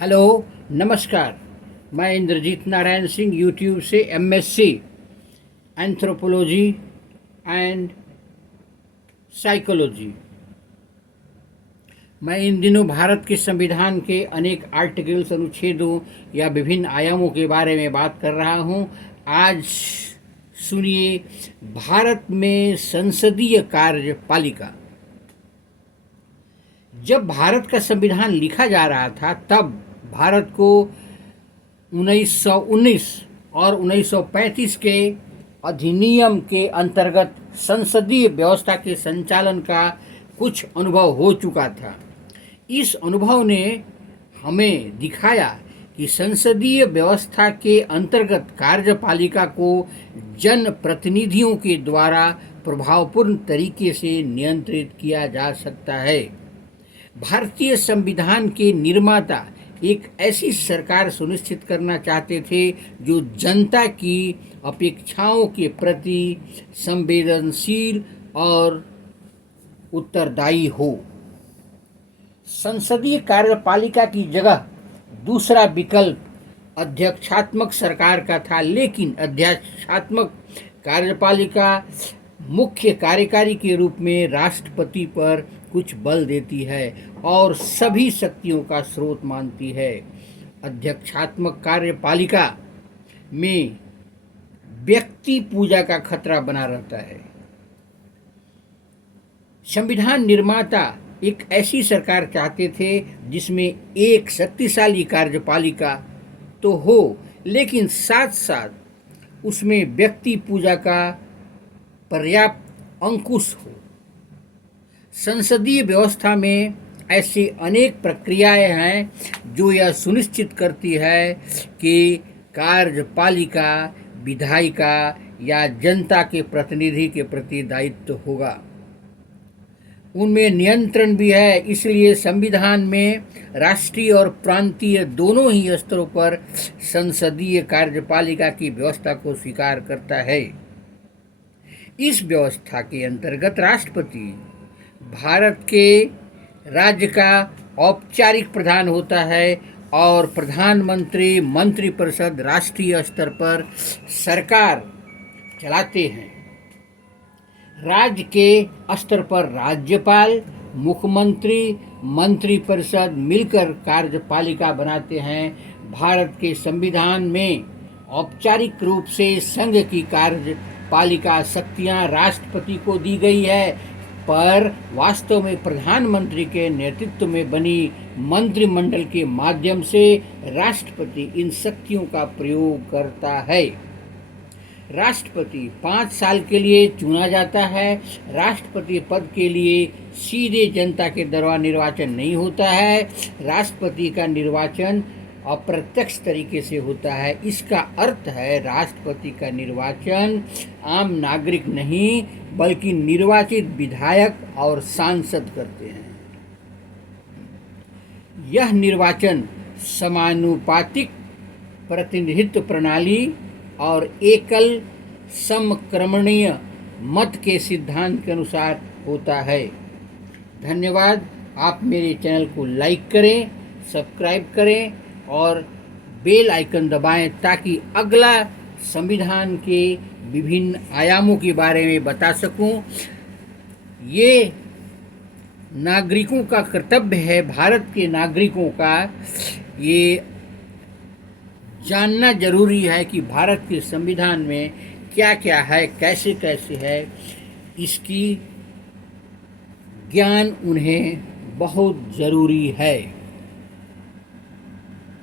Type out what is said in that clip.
Hello, नमस्कार। मैं Indrajit Narayan Singh YouTube से एमएससी एंथ्रोपोलॉजी एंड साइकोलॉजी। मैं इन दिनों भारत के संविधान के अनेक आर्टिकल्स, अनुच्छेदों या विभिन्न आयामों के बारे में बात कर रहा हूं। आज सुनिए, भारत में संसदीय कार्यपालिका। जब भारत का संविधान लिखा जा रहा था तब भारत को 1919 और 1935 के अधिनियम के अंतर्गत संसदीय व्यवस्था के संचालन का कुछ अनुभव हो चुका था। इस अनुभव ने हमें दिखाया कि संसदीय व्यवस्था के अंतर्गत कार्यपालिका को जनप्रतिनिधियों के द्वारा प्रभावपूर्ण तरीके से नियंत्रित किया जा सकता है। भारतीय संविधान के निर्माता एक ऐसी सरकार सुनिश्चित करना चाहते थे जो जनता की अपेक्षाओं के प्रति संवेदनशील और उत्तरदायी हो। संसदीय कार्यपालिका की जगह दूसरा विकल्प अध्यक्षात्मक सरकार का था, लेकिन अध्यक्षात्मक कार्यपालिका मुख्य कार्यकारी के रूप में राष्ट्रपति पर कुछ बल देती है और सभी शक्तियों का स्रोत मानती है। अध्यक्षात्मक कार्यपालिका में व्यक्ति पूजा का खतरा बना रहता है। संविधान निर्माता एक ऐसी सरकार चाहते थे जिसमें एक शक्तिशाली कार्यपालिका तो हो, लेकिन साथ साथ उसमें व्यक्ति पूजा का पर्याप्त अंकुश हो। संसदीय व्यवस्था में ऐसी अनेक प्रक्रियाएं हैं जो यह सुनिश्चित करती है कि कार्यपालिका विधायिका या जनता के प्रतिनिधि के प्रति दायित्व होगा। उनमें नियंत्रण भी है, इसलिए संविधान में राष्ट्रीय और प्रांतीय दोनों ही स्तरों पर संसदीय कार्यपालिका की व्यवस्था को स्वीकार करता है। इस व्यवस्था के अंतर्गत राष्ट्रपति भारत के राज्य का औपचारिक प्रधान होता है और प्रधानमंत्री मंत्रिपरिषद राष्ट्रीय स्तर पर सरकार चलाते हैं। राज्य के स्तर पर राज्यपाल, मुख्यमंत्री, मंत्रिपरिषद मिलकर कार्यपालिका बनाते हैं। भारत के संविधान में औपचारिक रूप से संघ की कार्यपालिका शक्तियां राष्ट्रपति को दी गई है, पर वास्तव में प्रधानमंत्री के नेतृत्व में बनी मंत्रिमंडल के माध्यम से राष्ट्रपति इन शक्तियों का प्रयोग करता है। राष्ट्रपति 5 साल के लिए चुना जाता है। राष्ट्रपति पद के लिए सीधे जनता के द्वारा निर्वाचन नहीं होता है। राष्ट्रपति का निर्वाचन अप्रत्यक्ष तरीके से होता है। इसका अर्थ है राष्ट्रपति का निर्वाचन आम नागरिक नहीं बल्कि निर्वाचित विधायक और सांसद करते हैं। यह निर्वाचन समानुपातिक प्रतिनिधित्व प्रणाली और एकल समक्रमणीय मत के सिद्धांत के अनुसार होता है। धन्यवाद। आप मेरे चैनल को लाइक करें, सब्सक्राइब करें और बेल आइकन दबाएं ताकि अगला संविधान के विभिन्न आयामों के बारे में बता सकूं। ये नागरिकों का कर्तव्य है, भारत के नागरिकों का ये जानना जरूरी है कि भारत के संविधान में क्या क्या है, कैसे कैसे है। इसकी ज्ञान उन्हें बहुत ज़रूरी है।